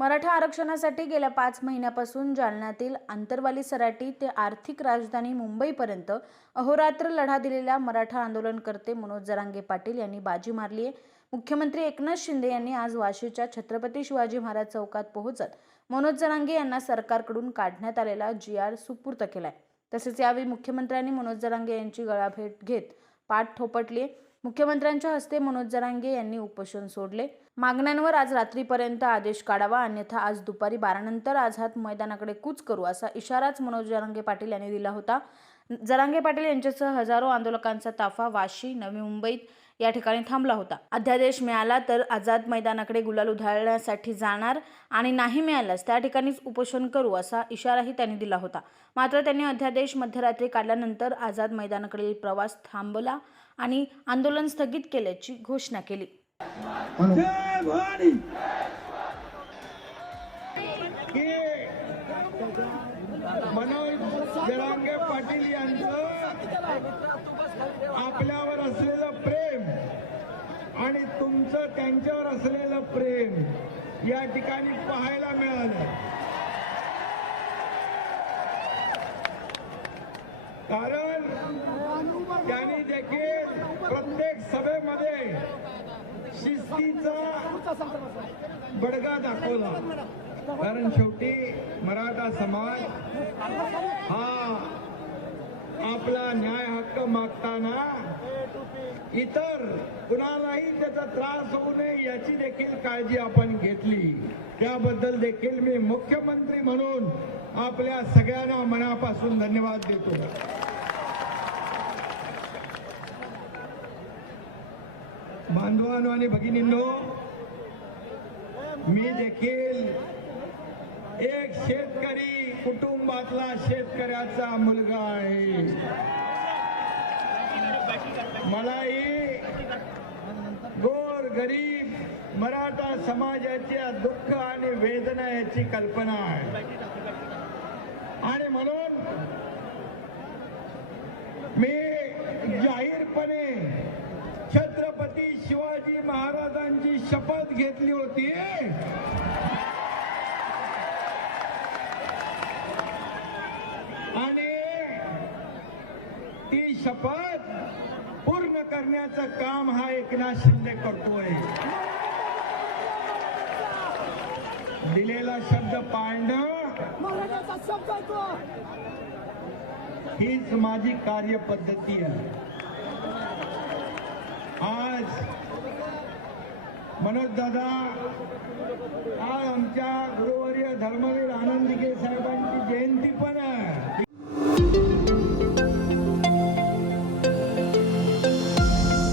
मराठा आरक्षणासाठी गेल्या पाच महिन्यापासून जालन्यातील आंतरवाली सराटी ते आर्थिक राजधानी मुंबईपर्यंत अहोरात्र लढा दिलेल्या मराठा आंदोलनकर्ते मनोज जरांगे पाटील यांनी बाजी मारली आहे. मुख्यमंत्री एकनाथ शिंदे यांनी आज वाशीच्या छत्रपती शिवाजी महाराज चौकात पोहोचत मनोज जरांगे यांना सरकारकडून काढण्यात आलेला जी आर सुपूर्त केलाय. तसेच यावेळी मुख्यमंत्र्यांनी मनोज जरांगे यांची गळाभेट घेत पाठ थोपटली मुख्यमंत्र्यांच्या हस्ते मनोज जरांगे यांनी उपोषण सोडले. मागण्यांवर आज रात्रीपर्यंत आदेश काढावा अन्यथा आज दुपारी बारानंतर आझाद मैदानाकडे कूच करू असा इशाराच मनोज जरांगे पाटील यांनी दिला होता. जरांगे पाटील यांच्यासह हजारो आंदोलकांचा ताफा वाशी नवी मुंबईत या ठिकाणी थांबला होता. अध्यादेश मिळाला तर आझाद मैदानाकडे गुलाल उधळण्यासाठी जाणार आणि नाही मिळाल्यास त्या ठिकाणीच उपोषण करू असा इशाराही त्यांनी दिला होता. मात्र त्यांनी अध्यादेश मध्यरात्री काढल्यानंतर आझाद मैदानाकडील प्रवास थांबला आणि आंदोलन स्थगित केल्याची घोषणा केली. मनोज जरांगे पाटील यांचं आपल्यावर असलेलं प्रेम आणि तुमचं त्यांच्यावर असलेलं प्रेम या ठिकाणी पाहायला मिळालं. कारण त्यांनी देखील प्रत्येक सभेमध्ये शिस्तीचा बडगा दाखवला. कारण शेवटी मरा समाज? हा. आपला न्याय हक्क मागताना इतर कुणालाही त्याचा त्रास होऊ नये याची देखील काळजी आपण घेतली. त्याबद्दल देखील मी मुख्यमंत्री म्हणून आपल्या सगळ्यांना मनापासून धन्यवाद देतो. बांधवांनो आणि भगिनींनो मी देखील एक शेतकरी कुटुंबातला शेतकऱ्याचा मुलगा आहे. मलाही गोर गरीब मराठा समाजाच्या दुःख आणि वेदना याची कल्पना आहे. आणि म्हणून मी जाहीरपणे छत्रपती शिवाजी महाराजांची शपथ घेतली होती. आणि ती शपथ पूर्ण करण्याचं काम हा एकनाथ शिंदे करतोय. दिलेला शब्द पाळणं हीच माझी कार्यपद्धती आहे. आज मनोज दादा आज आमच्या गुरुवर्य धर्मवीर आनंदिके साहेबांची जयंती